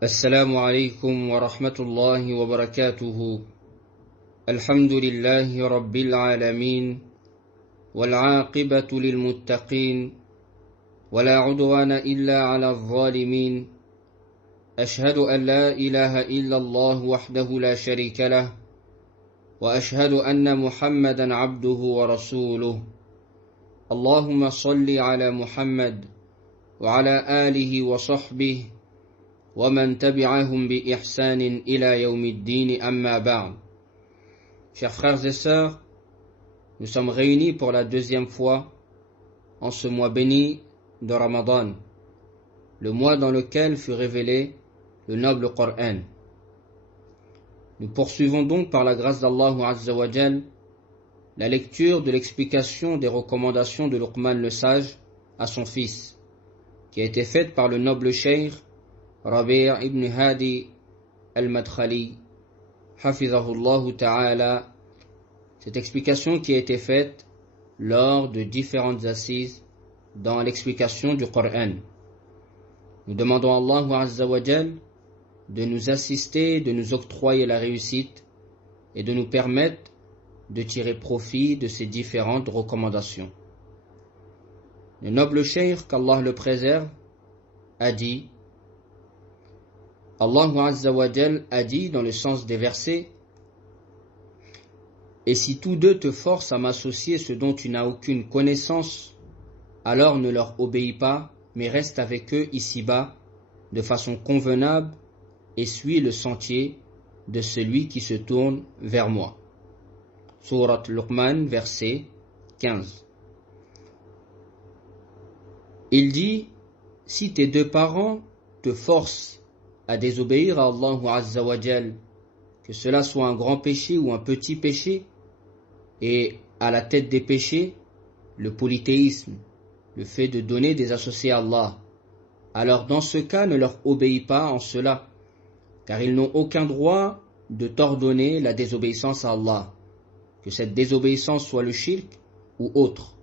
السلام عليكم ورحمة الله وبركاته. الحمد لله رب العالمين والعاقبة للمتقين ولا عدوان إلا على الظالمين. أشهد أن لا إله إلا الله وحده لا شريك له وأشهد أن محمدا عبده ورسوله. اللهم صل على محمد وعلى آله وصحبه ومن تبعهم بإحسان إلى يوم الدين أما بعد. Chers frères et sœurs, nous sommes réunis pour la deuxième fois en ce mois béni de Ramadan, le mois dans lequel fut révélé le noble Coran. Nous poursuivons donc par la grâce d'Allah Azza wa Jal la lecture de l'explication des recommandations de Luqman le sage à son fils, qui a été faite par le noble cheikh Rabi' ibn Hadi al-Madkhali, Hafizahullah Ta'ala. Cette explication qui a été faite lors de différentes assises dans l'explication du Coran. Nous demandons à Allah Azza wa Jal de nous assister, de nous octroyer la réussite et de nous permettre de tirer profit de ces différentes recommandations. Le noble cheikh, qu'Allah le préserve, a dit, Allah Azza wa Jal a dit dans le sens des versets: et si tous deux te forcent à m'associer ce dont tu n'as aucune connaissance, alors ne leur obéis pas, mais reste avec eux ici-bas de façon convenable et suis le sentier de celui qui se tourne vers moi. Surat Luqman, verset 15. Il dit: si tes deux parents te forcent à désobéir à Allah Azza wa Jal, que cela soit un grand péché ou un petit péché, et à la tête des péchés, le polythéisme, le fait de donner des associés à Allah, alors dans ce cas ne leur obéis pas en cela, car ils n'ont aucun droit de t'ordonner la désobéissance à Allah, que cette désobéissance soit le shirk ou autre.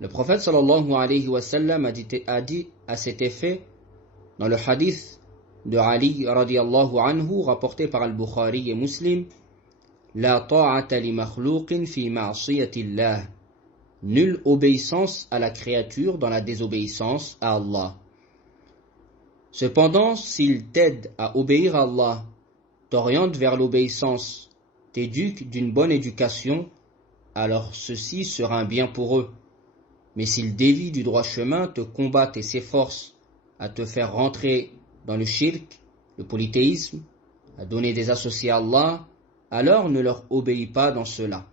Le prophète sallallahu alayhi wa sallam a dit à cet effet dans le hadith de Ali radiyallahu anhu rapporté par Al-Bukhari et Muslim: La ta'ata li makhlouqin fi ma'siyatillah. Nulle obéissance à la créature dans la désobéissance à Allah. Cependant, s'ils t'aident à obéir à Allah, t'orientent vers l'obéissance, t'éduquent d'une bonne éducation, alors ceci sera un bien pour eux. Mais s'ils dévient du droit chemin, te combattent et s'efforcent à te faire rentrer dans le shirk, le polythéisme, à donner des associés à Allah, alors ne leur obéis pas dans cela.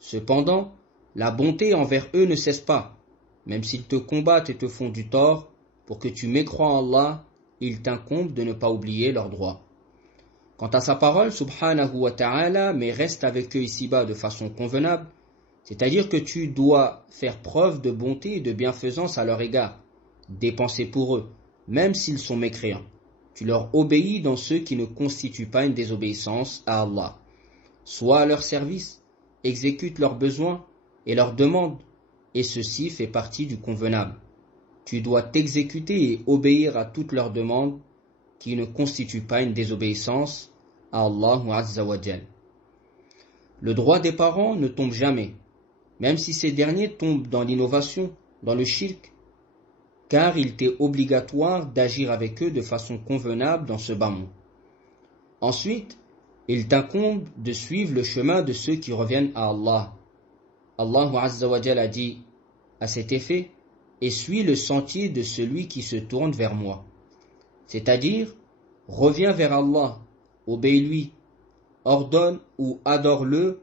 Cependant, la bonté envers eux ne cesse pas. Même s'ils te combattent et te font du tort, pour que tu mécrois en Allah, il t'incombe de ne pas oublier leurs droits. Quant à sa parole, subhanahu wa ta'ala, mais reste avec eux ici-bas de façon convenable, c'est-à-dire que tu dois faire preuve de bonté et de bienfaisance à leur égard, dépenser pour eux, même s'ils sont mécréants. Tu leur obéis dans ceux qui ne constituent pas une désobéissance à Allah. Sois à leur service, exécute leurs besoins et leurs demandes, et ceci fait partie du convenable. Tu dois t'exécuter et obéir à toutes leurs demandes qui ne constituent pas une désobéissance à Allah Azza wa Jal. Le droit des parents ne tombe jamais, même si ces derniers tombent dans l'innovation, dans le shirk, car il t'est obligatoire d'agir avec eux de façon convenable dans ce bas monde. Ensuite, il t'incombe de suivre le chemin de ceux qui reviennent à Allah. Allah Azza wa Jal a dit à cet effet: et suis le sentier de celui qui se tourne vers moi. C'est-à-dire, reviens vers Allah, obéis-lui, ordonne ou adore-le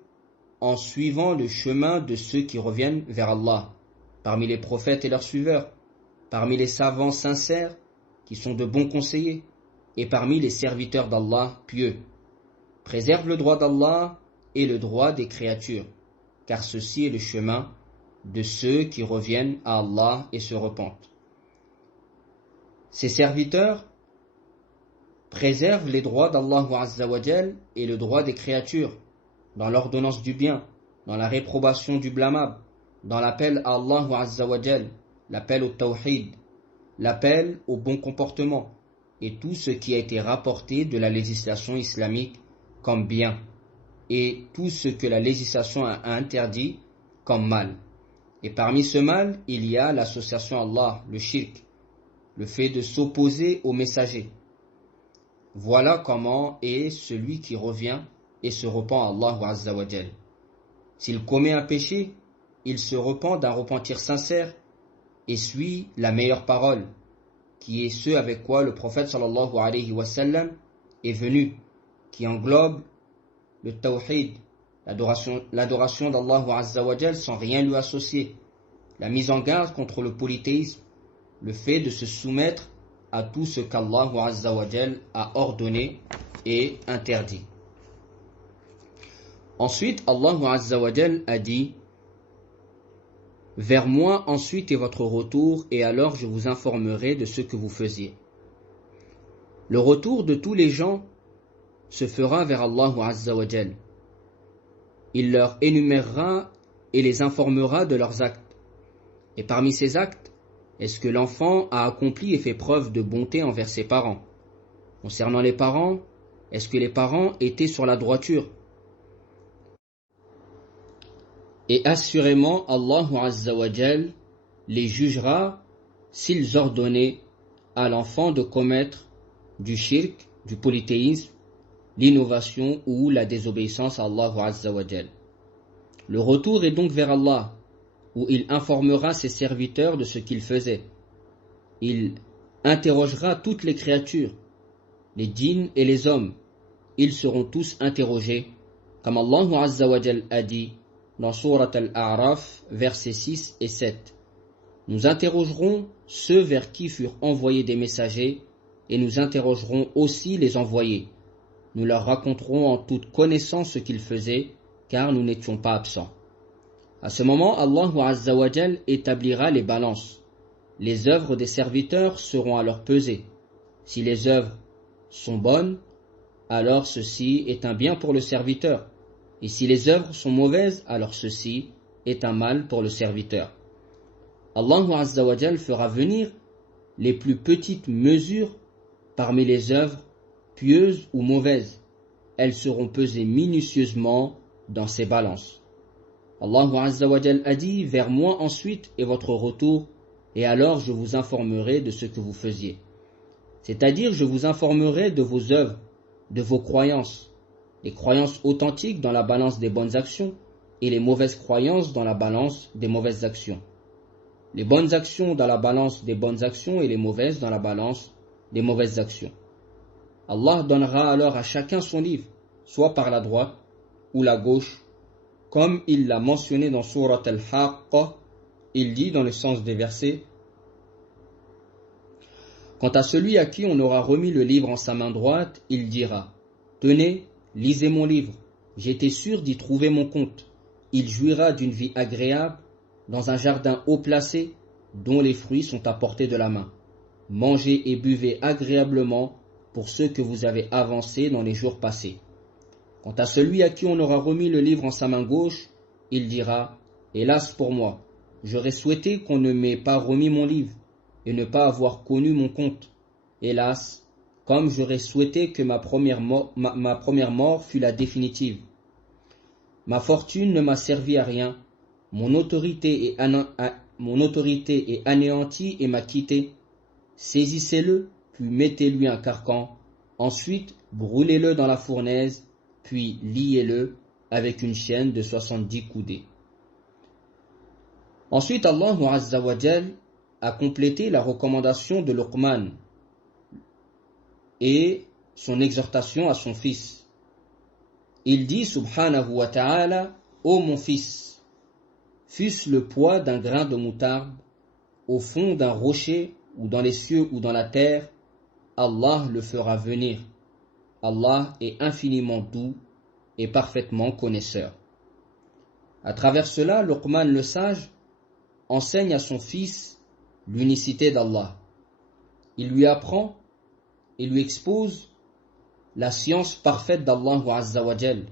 en suivant le chemin de ceux qui reviennent vers Allah, parmi les prophètes et leurs suiveurs, parmi les savants sincères qui sont de bons conseillers, et parmi les serviteurs d'Allah pieux. Préserve le droit d'Allah et le droit des créatures, car ceci est le chemin de ceux qui reviennent à Allah et se repentent. Ces serviteurs préservent les droits d'Allah Azza wa Jal et le droit des créatures, dans l'ordonnance du bien, dans la réprobation du blâmable, dans l'appel à Allah Azza wa Jal, l'appel au tawhid, l'appel au bon comportement et tout ce qui a été rapporté de la législation islamique comme bien, et tout ce que la législation a interdit comme mal. Et parmi ce mal, il y a l'association à Allah, le shirk, le fait de s'opposer au messager. Voilà comment est celui qui revient et se repent à Allah Azza wa Jal. S'il commet un péché, il se repent d'un repentir sincère et suit la meilleure parole, qui est ce avec quoi le prophète sallallahu alayhi wa sallam est venu, qui englobe le tawhid, l'adoration d'Allah Azza wa Jal sans rien lui associer, la mise en garde contre le polythéisme, le fait de se soumettre à tout ce qu'Allah Azza wa Jal a ordonné et interdit. Ensuite, Allah Azza wa Jal a dit: vers moi ensuite est votre retour, et alors je vous informerai de ce que vous faisiez. Le retour de tous les gens se fera vers Allah Azza wa Jal. Il leur énumérera et les informera de leurs actes. Et parmi ces actes, est-ce que l'enfant a accompli et fait preuve de bonté envers ses parents? Concernant les parents, est-ce que les parents étaient sur la droiture? Et assurément, Allah Azza wa Jal les jugera s'ils ordonnaient à l'enfant de commettre du shirk, du polythéisme, l'innovation ou la désobéissance à Allah Azza wa Jal. Le retour est donc vers Allah, où il informera ses serviteurs de ce qu'ils faisaient. Il interrogera toutes les créatures, les djinns et les hommes. Ils seront tous interrogés, comme Allah Azza wa Jal a dit dans Surat Al-A'raf, versets 6 et 7. Nous interrogerons ceux vers qui furent envoyés des messagers, et nous interrogerons aussi les envoyés. Nous leur raconterons en toute connaissance ce qu'ils faisaient, car nous n'étions pas absents. À ce moment, Allah Azza wa Jal établira les balances. Les œuvres des serviteurs seront alors pesées. Si les œuvres sont bonnes, alors ceci est un bien pour le serviteur. Et si les œuvres sont mauvaises, alors ceci est un mal pour le serviteur. Allah Azza wa Jal fera venir les plus petites mesures parmi les œuvres, pieuses ou mauvaises. Elles seront pesées minutieusement dans ces balances. Allah Azza wa Jal a dit: vers moi ensuite est votre retour, et alors je vous informerai de ce que vous faisiez. C'est-à-dire, je vous informerai de vos œuvres, de vos croyances, les croyances authentiques dans la balance des bonnes actions et les mauvaises croyances dans la balance des mauvaises actions. Les bonnes actions dans la balance des bonnes actions et les mauvaises dans la balance des mauvaises actions. Allah donnera alors à chacun son livre, soit par la droite ou la gauche, comme il l'a mentionné dans Surat Al-Haqqa. Il dit dans le sens des versets: quant à celui à qui on aura remis le livre en sa main droite, il dira: tenez, lisez mon livre, j'étais sûr d'y trouver mon compte. Il jouira d'une vie agréable dans un jardin haut placé dont les fruits sont à portée de la main. Mangez et buvez agréablement pour ceux que vous avez avancés dans les jours passés. Quant à celui à qui on aura remis le livre en sa main gauche, il dira: hélas pour moi, j'aurais souhaité qu'on ne m'ait pas remis mon livre et ne pas avoir connu mon compte. Hélas, comme j'aurais souhaité que ma première mort fût la définitive. Ma fortune ne m'a servi à rien, mon autorité est anéantie et m'a quitté. Saisissez-le, puis mettez-lui un carcan, ensuite brûlez-le dans la fournaise, puis liez-le avec une chaîne de 70 coudées. Ensuite, Allah Azza wa Jal a complété la recommandation de Luqman et son exhortation à son fils. Il dit subhanahu wa ta'ala: ô mon fils, fût-ce le poids d'un grain de moutarde, au fond d'un rocher, ou dans les cieux ou dans la terre, Allah le fera venir. Allah est infiniment doux et parfaitement connaisseur. À travers cela, Luqman le sage enseigne à son fils l'unicité d'Allah. Il lui apprend et lui expose la science parfaite d'Allah Azza wa Jal,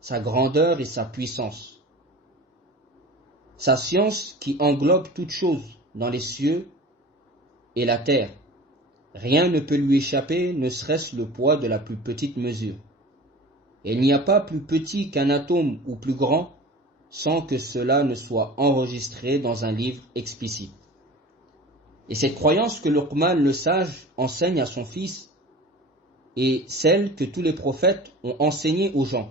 sa grandeur et sa puissance. Sa science qui englobe toutes choses dans les cieux et la terre, Rien ne peut lui échapper, ne serait-ce le poids de la plus petite mesure. Et il n'y a pas plus petit qu'un atome ou plus grand sans que cela ne soit enregistré dans un livre explicite. Et cette croyance que Luqman le sage enseigne à son fils est celle que tous les prophètes ont enseignée aux gens.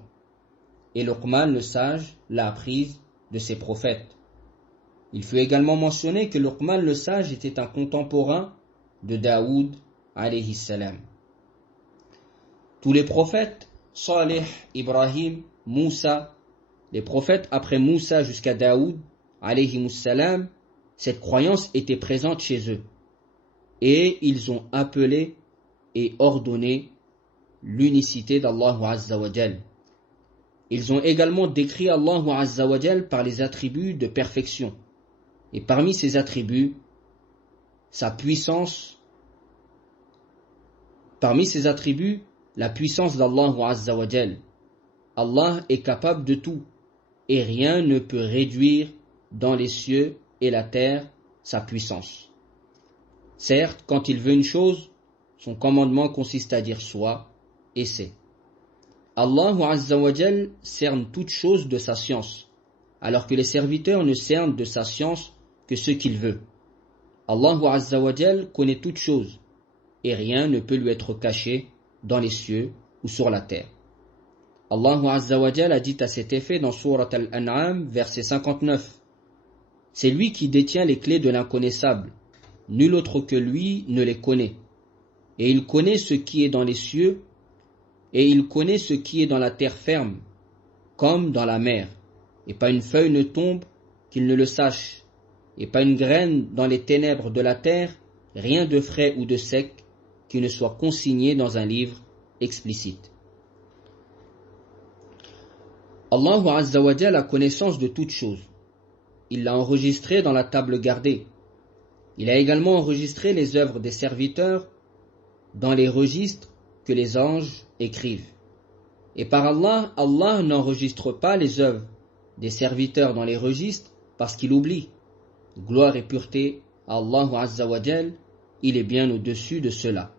Et Luqman le sage l'a apprise de ses prophètes. Il fut également mentionné que Luqman le sage était un contemporain de Daoud alayhi salam. Tous les prophètes, Salih, Ibrahim, Moussa, les prophètes après Moussa jusqu'à Daoud alayhi salam, cette croyance était présente chez eux. Et ils ont appelé et ordonné l'unicité d'Allah Azza wa Jal. Ils ont également décrit Allah Azza wa Jal par les attributs de perfection. Et parmi ces attributs, sa puissance. Parmi ces attributs, la puissance d'Allah Azza wa Jal. Allah est capable de tout, et rien ne peut réduire dans les cieux et la terre sa puissance. Certes, quand il veut une chose, son commandement consiste à dire soit et c'est. Allah Azza wa Jal cerne toute chose de sa science, alors que les serviteurs ne cernent de sa science que ce qu'il veut. Allah Azza wa Jal connaît toute chose, et rien ne peut lui être caché dans les cieux ou sur la terre. Allah Azza wa Jal a dit à cet effet dans Surat Al-An'am, verset 59. C'est lui qui détient les clés de l'inconnaissable. Nul autre que lui ne les connaît. Et il connaît ce qui est dans les cieux, et il connaît ce qui est dans la terre ferme, comme dans la mer. Et pas une feuille ne tombe qu'il ne le sache, et pas une graine dans les ténèbres de la terre, rien de frais ou de sec, qui ne soit consigné dans un livre explicite. Allah Azza wa Jal a connaissance de toutes choses. Il l'a enregistré dans la table gardée. Il a également enregistré les œuvres des serviteurs dans les registres que les anges écrivent. Et par Allah, Allah n'enregistre pas les œuvres des serviteurs dans les registres parce qu'il oublie. Gloire et pureté à Allah Azza wa Jal, il est bien au-dessus de cela.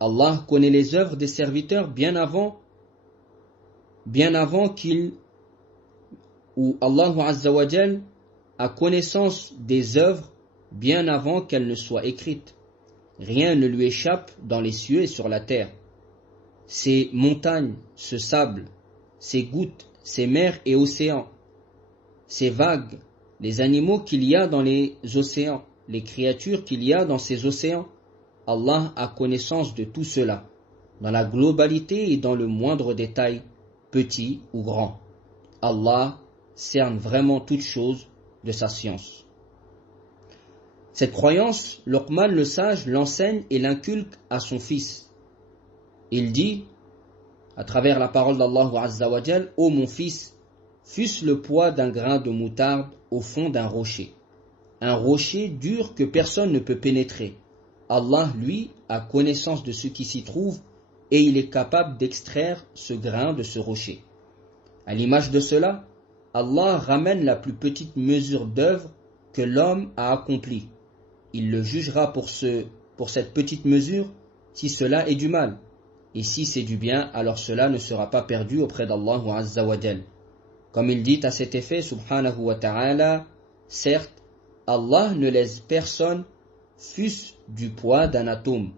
Allah connaît les œuvres des serviteurs bien avant qu'il, ou Allah Azza wa Jal a connaissance des œuvres bien avant qu'elles ne soient écrites. Rien ne lui échappe dans les cieux et sur la terre. Ces montagnes, ce sable, ces gouttes, ces mers et océans, ces vagues, les animaux qu'il y a dans les océans, les créatures qu'il y a dans ces océans, Allah a connaissance de tout cela, dans la globalité et dans le moindre détail, petit ou grand. Allah cerne vraiment toutes choses de sa science. Cette croyance, Luqman le sage l'enseigne et l'inculque à son fils. Il dit, à travers la parole d'Allah Azza wa Jal, ô mon fils, fût-ce le poids d'un grain de moutarde au fond d'un rocher. Un rocher dur que personne ne peut pénétrer. Allah, lui, a connaissance de ce qui s'y trouve et il est capable d'extraire ce grain de ce rocher. À l'image de cela, Allah ramène la plus petite mesure d'œuvre que l'homme a accomplie. Il le jugera pour cette petite mesure si cela est du mal. Et si c'est du bien, alors cela ne sera pas perdu auprès d'Allah Azza wa Jal. Comme il dit à cet effet, subhanahu wa ta'ala, certes, Allah ne laisse personne fût-ce du poids d'un atome.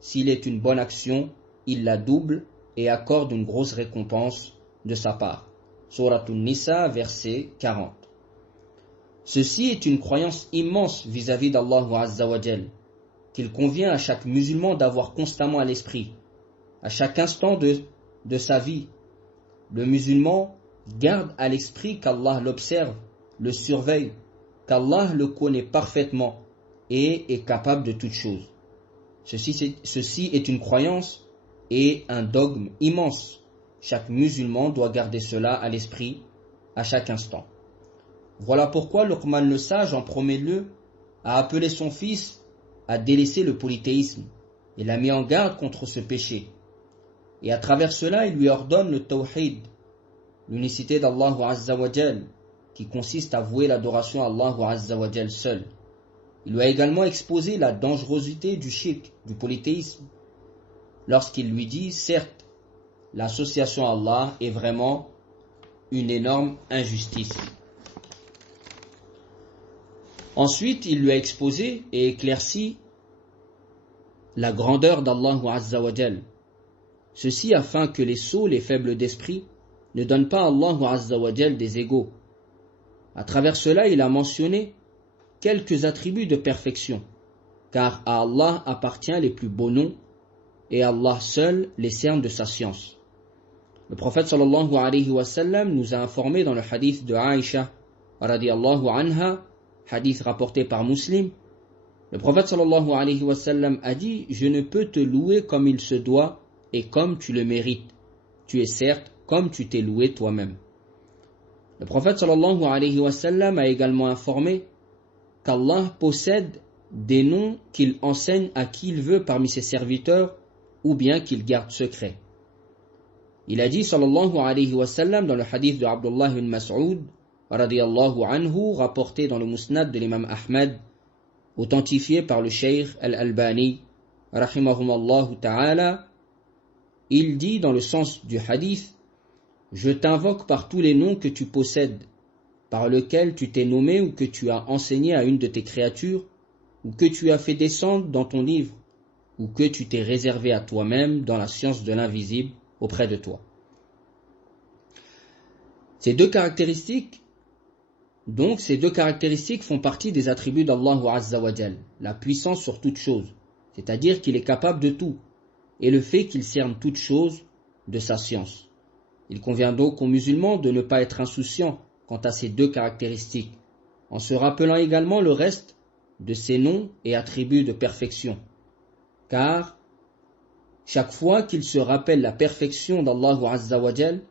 S'il est une bonne action, il la double et accorde une grosse récompense de sa part. Surat An-Nisa, verset 40. Ceci est une croyance immense vis-à-vis d'Allah Azza wa Jal, qu'il convient à chaque musulman d'avoir constamment à l'esprit, à chaque instant de sa vie. Le musulman garde à l'esprit qu'Allah l'observe, le surveille, qu'Allah le connaît parfaitement et est capable de toutes choses. Ceci est une croyance et un dogme immense. Chaque musulman doit garder cela à l'esprit à chaque instant. Voilà pourquoi Luqman le sage, en premier lieu, a appelé son fils à délaisser le polythéisme et l'a mis en garde contre ce péché. Et à travers cela, il lui ordonne le tawhid, l'unicité d'Allah Azza wa Jal, qui consiste à vouer l'adoration à Allah Azza wa Jal seul. Il lui a également exposé la dangerosité du shirk, du polythéisme, lorsqu'il lui dit, certes, l'association à Allah est vraiment une énorme injustice. Ensuite, il lui a exposé et éclairci la grandeur d'Allah Azza wa Jal. Ceci afin que les sots, les faibles d'esprit, ne donnent pas à Allah Azza wa Jal des égaux. À travers cela, il a mentionné quelques attributs de perfection, car à Allah appartient les plus beaux noms, et Allah seul les cerne de sa science. Le prophète sallallahu alayhi wa sallam nous a informé dans le hadith de Aïcha radiyallahu anha, hadith rapporté par Muslim. Le prophète sallallahu alayhi wa sallam a dit: je ne peux te louer comme il se doit et comme tu le mérites. Tu es certes comme tu t'es loué toi-même. Le prophète sallallahu alayhi wa sallam a également informé qu'Allah possède des noms qu'il enseigne à qui il veut parmi ses serviteurs ou bien qu'il garde secret. Il a dit sallallahu alayhi wa sallam dans le hadith de Abdullah ibn Mas'ud radiyallahu anhu, rapporté dans le Musnad de l'imam Ahmad, authentifié par le Cheikh Al-Albani rahimahumallahu ta'ala, il dit dans le sens du hadith: je t'invoque par tous les noms que tu possèdes, par lesquels tu t'es nommé ou que tu as enseigné à une de tes créatures, ou que tu as fait descendre dans ton livre, ou que tu t'es réservé à toi-même dans la science de l'invisible auprès de toi. Ces deux caractéristiques font partie des attributs d'Allah Azza wa Jal, la puissance sur toute chose, c'est-à-dire qu'il est capable de tout, et le fait qu'il cerne toute chose de sa science. Il convient donc aux musulmans de ne pas être insouciants quant à ces deux caractéristiques, en se rappelant également le reste de ces noms et attributs de perfection. Car chaque fois qu'il se rappelle la perfection d'Allah Azza wa Jal,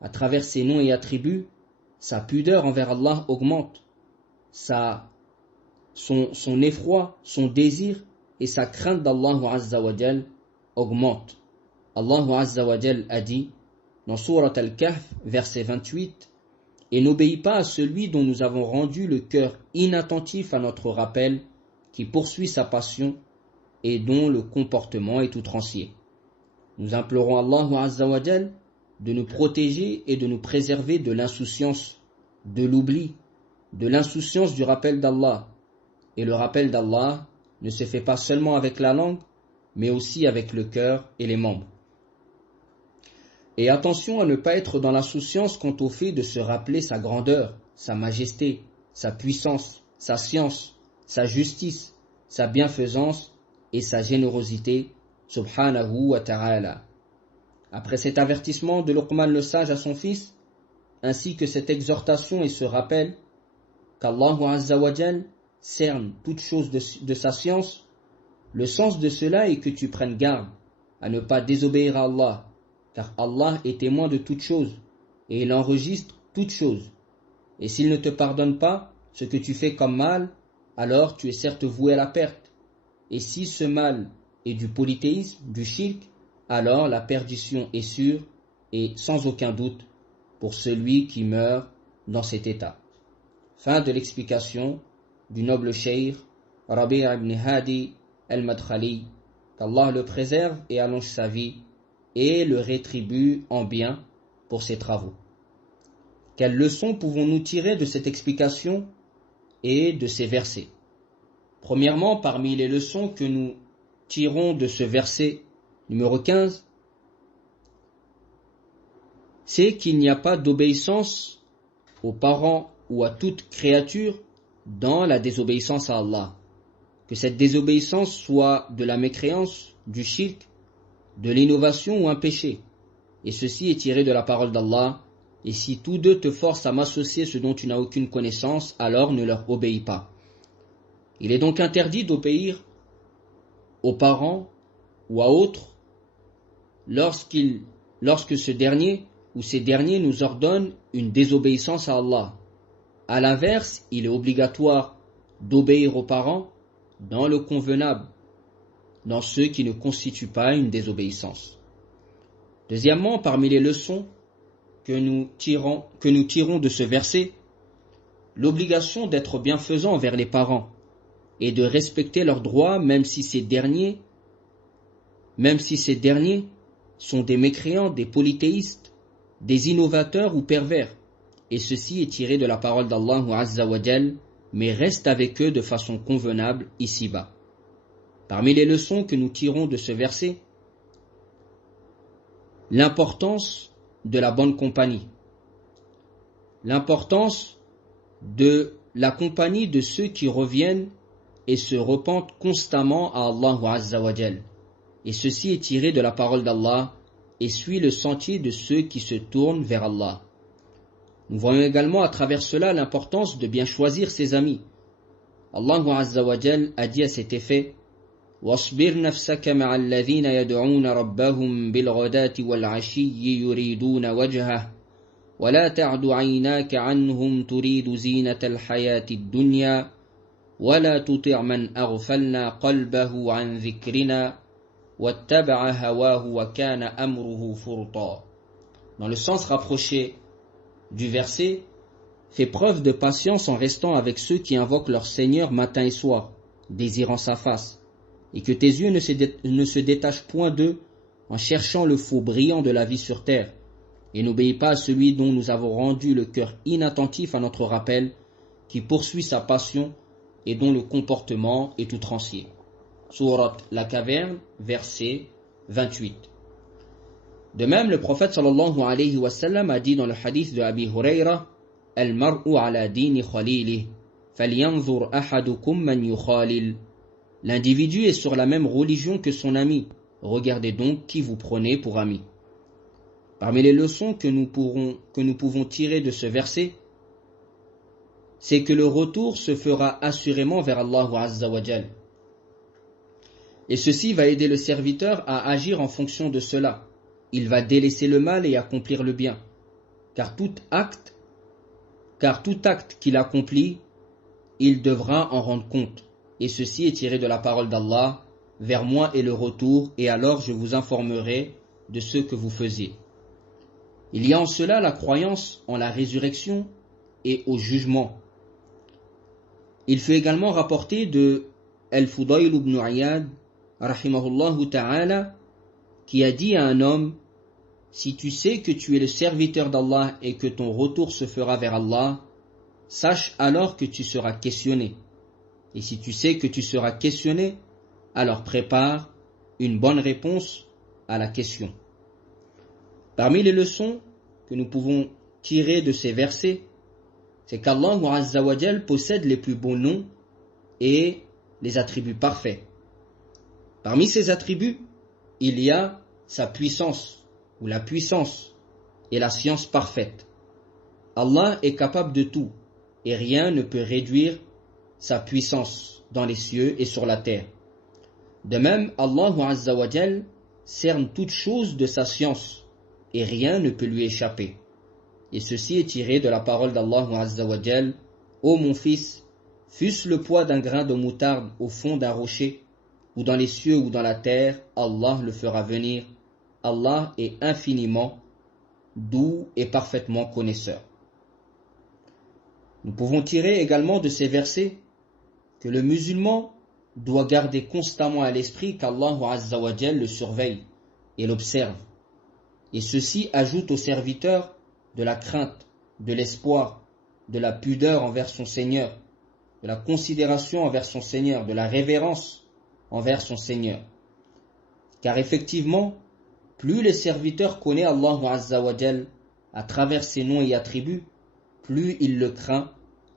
à travers ses noms et attributs, sa pudeur envers Allah augmente, son effroi, son désir et sa crainte d'Allah Azza wa Jal augmente. Allah Azza wa Jal a dit dans Surat Al-Kahf, verset 28, « Et n'obéis pas à celui dont nous avons rendu le cœur inattentif à notre rappel, qui poursuit sa passion et dont le comportement est outrancier. » Nous implorons Allah Azza wa Jal de nous protéger et de nous préserver de l'insouciance, de l'oubli, de l'insouciance du rappel d'Allah. Et le rappel d'Allah ne se fait pas seulement avec la langue, mais aussi avec le cœur et les membres. Et attention à ne pas être dans l'insouciance quant au fait de se rappeler sa grandeur, sa majesté, sa puissance, sa science, sa justice, sa bienfaisance et sa générosité, subhanahu wa ta'ala. Après cet avertissement de Luqman le sage à son fils, ainsi que cette exhortation et ce rappel qu'Allah Azza wa Jal cerne toute chose de sa science, le sens de cela est que tu prennes garde à ne pas désobéir à Allah, car Allah est témoin de toutes choses et il enregistre toutes choses. Et s'il ne te pardonne pas ce que tu fais comme mal, alors tu es certes voué à la perte. Et si ce mal est du polythéisme, du shirk, alors la perdition est sûre et sans aucun doute pour celui qui meurt dans cet état. Fin de l'explication du noble cheikh Rabi' ibn Hadi al-Madkhali, qu'Allah le préserve et allonge sa vie et le rétribue en bien pour ses travaux. Quelles leçons pouvons-nous tirer de cette explication et de ces versets? Premièrement, parmi les leçons que nous tirons de ce verset numéro 15, c'est qu'il n'y a pas d'obéissance aux parents ou à toute créature dans la désobéissance à Allah. Que cette désobéissance soit de la mécréance, du shirk, de l'innovation ou un péché. Et ceci est tiré de la parole d'Allah. Et si tous deux te forcent à m'associer ce dont tu n'as aucune connaissance, alors ne leur obéis pas. Il est donc interdit d'obéir aux parents ou à autres lorsque ce dernier ou ces derniers nous ordonnent une désobéissance à Allah. À l'inverse, il est obligatoire d'obéir aux parents dans le convenable, dans ceux qui ne constituent pas une désobéissance. Deuxièmement, parmi les leçons que nous tirons de ce verset, l'obligation d'être bienfaisant envers les parents et de respecter leurs droits même si ces derniers sont des mécréants, des polythéistes, des innovateurs ou pervers. Et ceci est tiré de la parole d'Allah Azza wa Jal, mais reste avec eux de façon convenable ici-bas. Parmi les leçons que nous tirons de ce verset, l'importance de la bonne compagnie, l'importance de la compagnie de ceux qui reviennent et se repentent constamment à Allah Azza wa Jal. Et ceci est tiré de la parole d'Allah et suit le sentier de ceux qui se tournent vers Allah. Nous voyons également à travers cela l'importance de bien choisir ses amis. Allah Azza wa Jal a dit à cet effet: وَاصْبِرْ نَفْسَكَ مَعَ الَّذِينَ يَدْعُونَ رَبَّهُمْ بِالْغَدَاةِ وَالْعَشِيِّ يُرِيدُونَ وَجْهَهُ وَلَا تَعْدُ عَيْنَاكَ عَنْهُمْ تُرِيدُ زِينَةَ الْحَيَاةِ الدُّنْيَا وَلَا تُطِعْ مَنْ أَغْفَلْنَا قَلْبَهُ عَنْ ذِكْرِنَا وَاتَّبَعَ هَوَاهُ وَكَانَ أَمْرُهُ فُرْطًا. Dans le sens rapproché du verset, fais preuve de patience en restant avec ceux qui invoquent leur Seigneur matin et soir, désirant sa face, et que tes yeux ne se détachent point d'eux en cherchant le faux brillant de la vie sur terre, et n'obéis pas à celui dont nous avons rendu le cœur inattentif à notre rappel, qui poursuit sa passion et dont le comportement est outrancier. Sourate La Caverne, verset 28. De même, le prophète sallallahu alayhi wa sallam a dit dans le hadith de Abi Hurayra: Al-mar'u ala dini khalilih, falyanzur ahadukum man yukhalil. L'individu est sur la même religion que son ami. Regardez donc qui vous prenez pour ami. Parmi les leçons que nous pouvons tirer de ce verset, c'est que le retour se fera assurément vers Allah Azza wa Jal. Et ceci va aider le serviteur à agir en fonction de cela. Il va délaisser le mal et accomplir le bien. Car tout acte qu'il accomplit, il devra en rendre compte. Et ceci est tiré de la parole d'Allah: vers moi est le retour, et alors je vous informerai de ce que vous faisiez. Il y a en cela la croyance en la résurrection et au jugement. Il fut également rapporté de Al-Fudayl ibn Iyad, rahimahullahu ta'ala, qui a dit à un homme: si tu sais que tu es le serviteur d'Allah et que ton retour se fera vers Allah, sache alors que tu seras questionné. Et si tu sais que tu seras questionné, alors prépare une bonne réponse à la question. Parmi les leçons que nous pouvons tirer de ces versets, c'est qu'Allah Azza wa Jal possède les plus beaux noms et les attributs parfaits. Parmi ces attributs, il y a sa puissance, ou la puissance, et la science parfaite. Allah est capable de tout, et rien ne peut réduire sa puissance dans les cieux et sur la terre. De même, Allah Azza wa Jal cerne toute chose de sa science, et rien ne peut lui échapper. Et ceci est tiré de la parole d'Allah Azza wa Jal: Ô mon fils, fût-ce le poids d'un grain de moutarde au fond d'un rocher, ou dans les cieux ou dans la terre, Allah le fera venir. Allah est infiniment doux et parfaitement connaisseur. Nous pouvons tirer également de ces versets que le musulman doit garder constamment à l'esprit qu'Allah Azza wa Jal le surveille et l'observe. Et ceci ajoute au serviteur de la crainte, de l'espoir, de la pudeur envers son Seigneur, de la considération envers son Seigneur, de la révérence envers son Seigneur. Car effectivement, plus le serviteur connaît Allah Azza wa Jal à travers ses noms et attributs, plus il le craint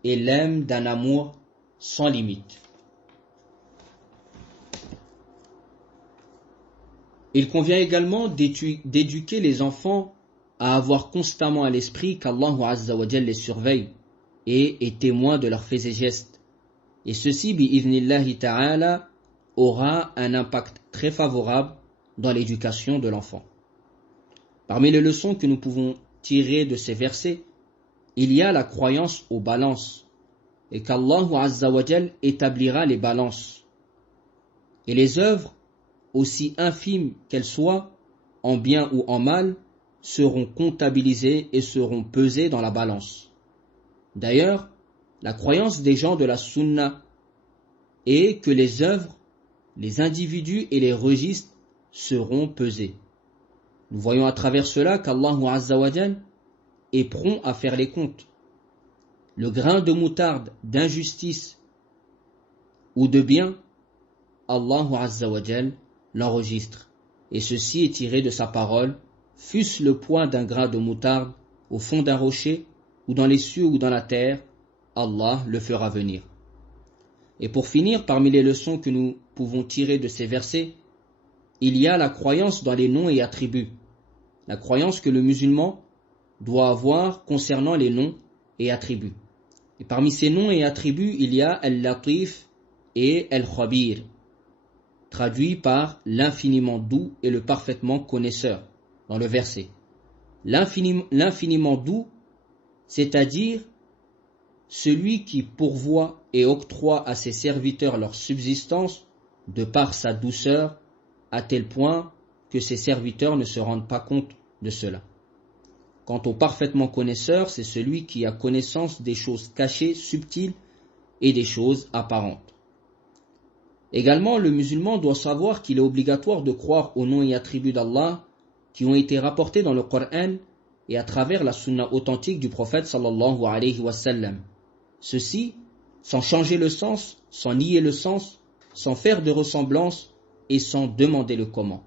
et l'aime d'un amour sans limite. Il convient également d'éduquer les enfants à avoir constamment à l'esprit qu'Allah Azza wa Jal les surveille et est témoin de leurs faits et gestes. Et ceci, bi'idhnillahi ta'ala, aura un impact très favorable dans l'éducation de l'enfant. Parmi les leçons que nous pouvons tirer de ces versets, il y a la croyance aux balances et qu'Allah Azza wa Jal établira les balances. Et les œuvres, aussi infimes qu'elles soient, en bien ou en mal, seront comptabilisées et seront pesées dans la balance. D'ailleurs, la croyance des gens de la Sunna et que les œuvres, les individus et les registres seront pesés. Nous voyons à travers cela qu'Allah Azza wa Jal est prompt à faire les comptes. Le grain de moutarde d'injustice ou de bien, Allah Azza wa Jal l'enregistre. Et ceci est tiré de sa parole, fût-ce le poids d'un grain de moutarde au fond d'un rocher, ou dans les cieux ou dans la terre, Allah le fera venir. Et pour finir, parmi les leçons que nous pouvons tirer de ces versets, il y a la croyance dans les noms et attributs. La croyance que le musulman doit avoir concernant les noms et attributs. Et parmi ces noms et attributs, il y a Al-Latif et Al-Khabir, traduit par l'infiniment doux et le parfaitement connaisseur, dans le verset. L'infiniment doux, c'est-à-dire celui qui pourvoit et octroie à ses serviteurs leur subsistance de par sa douceur, à tel point que ses serviteurs ne se rendent pas compte de cela. Quant au parfaitement connaisseur, c'est celui qui a connaissance des choses cachées, subtiles et des choses apparentes. Également, le musulman doit savoir qu'il est obligatoire de croire aux noms et attributs d'Allah qui ont été rapportés dans le Coran et à travers la sunna authentique du prophète sallallahu alayhi wa sallam. Ceci, sans changer le sens, sans nier le sens, sans faire de ressemblance et sans demander le comment.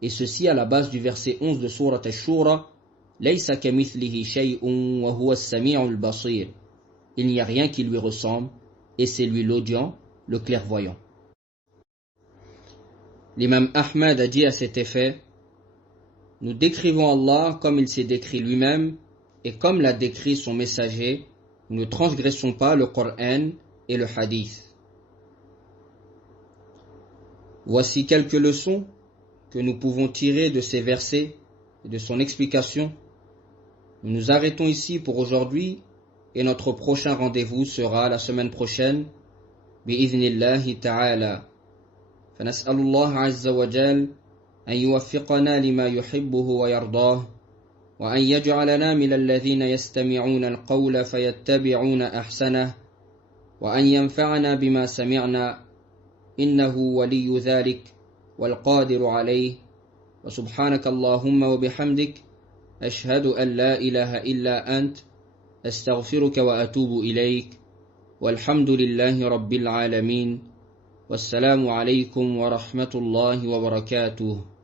Et ceci à la base du verset 11 de Sourate Ash-Shura, Laysa kamithlihi shay'un wa huwa as-sami'ul basir. Il n'y a rien qui lui ressemble, et c'est lui l'audient, le clairvoyant. L'imam Ahmad a dit à cet effet: nous décrivons Allah comme il s'est décrit lui-même, et comme l'a décrit son messager, nous ne transgressons pas le Coran et le Hadith. Voici quelques leçons que nous pouvons tirer de ces versets et de son explication. Nous nous arrêtons ici pour aujourd'hui et notre prochain rendez-vous sera la semaine prochaine. Bi'idhnillahi ta'ala. فنسأل الله عز وجل أن يوفقنا لما يحبه ويرضاه وأن يجعلنا من الذين يستمعون القول فيتبعون أحسنه وأن ينفعنا بما سمعنا إنه ولي ذلك والقادر عليه وسبحانك اللهم وبحمدك أشهد أن لا إله إلا أنت أستغفرك وأتوب إليك والحمد لله رب العالمين والسلام عليكم ورحمة الله وبركاته.